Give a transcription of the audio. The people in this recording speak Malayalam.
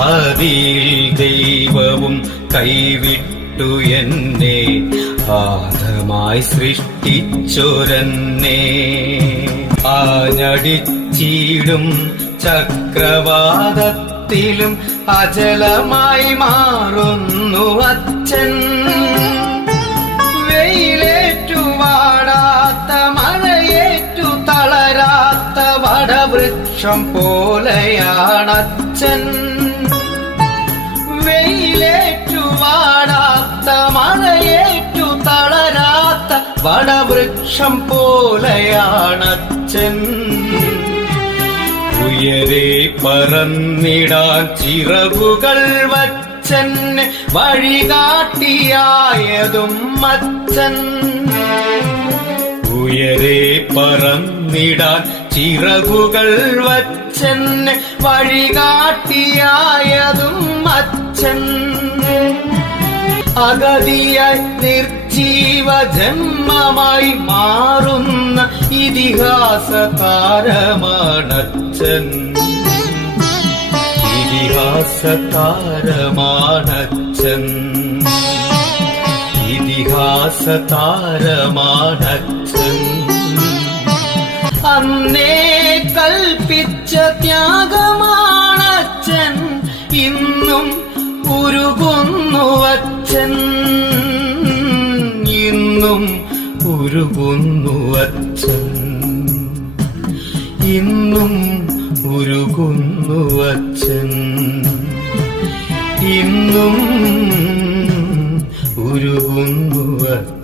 ആദിയിൽ ദൈവവും കൈവിട്ടു എന്നെ, ആദമായി സൃഷ്ടിച്ചൊരന്നെ. ആഞ്ഞടിച്ചിടും ചക്രവാതത്തിലും അചലമായി മാറുന്നു അച്ഛൻ. വെയിലേറ്റു വാടാത്ത, മഴയേറ്റു തളരാത്ത വടവൃക്ഷം പോലെയാണച്ഛൻ. വെയിലേറ്റു വാടാത്ത, മഴയേറ്റു തളരാത്ത വടവൃക്ഷം പോലെയാണച്ഛൻ. ഉയരെ പറന്നിടാൻ ചിറകുകൾ വച്ചെന്നെ വഴികാട്ടിയായതും അച്ഛൻ. ഉയരെ പറന്നിടാൻ ചിറകുകൾ വച്ചെന്നെ വഴികാട്ടിയായതും അച്ഛൻ. അഗതിയായി നിർജീവ ജന്മമായി മാറുന്ന ഇതിഹാസ താരമാണച്ഛൻ. ഇതിഹാസ താരമാണച്ഛൻ. ഇതിഹാസ താരമാണച്ഛൻ. അന്നേ കൽപ്പിച്ച ത്യാഗമാണച്ഛൻ. ഇന്നും ഉരുകുന്നു അച്ഛൻ. ഇന്നും ഉരുകുന്നു അച്ഛൻ. ഇന്നും ഉരുകുന്നു അച്ഛൻ. ഇന്നും ഉരുകുന്നു അച്ഛൻ.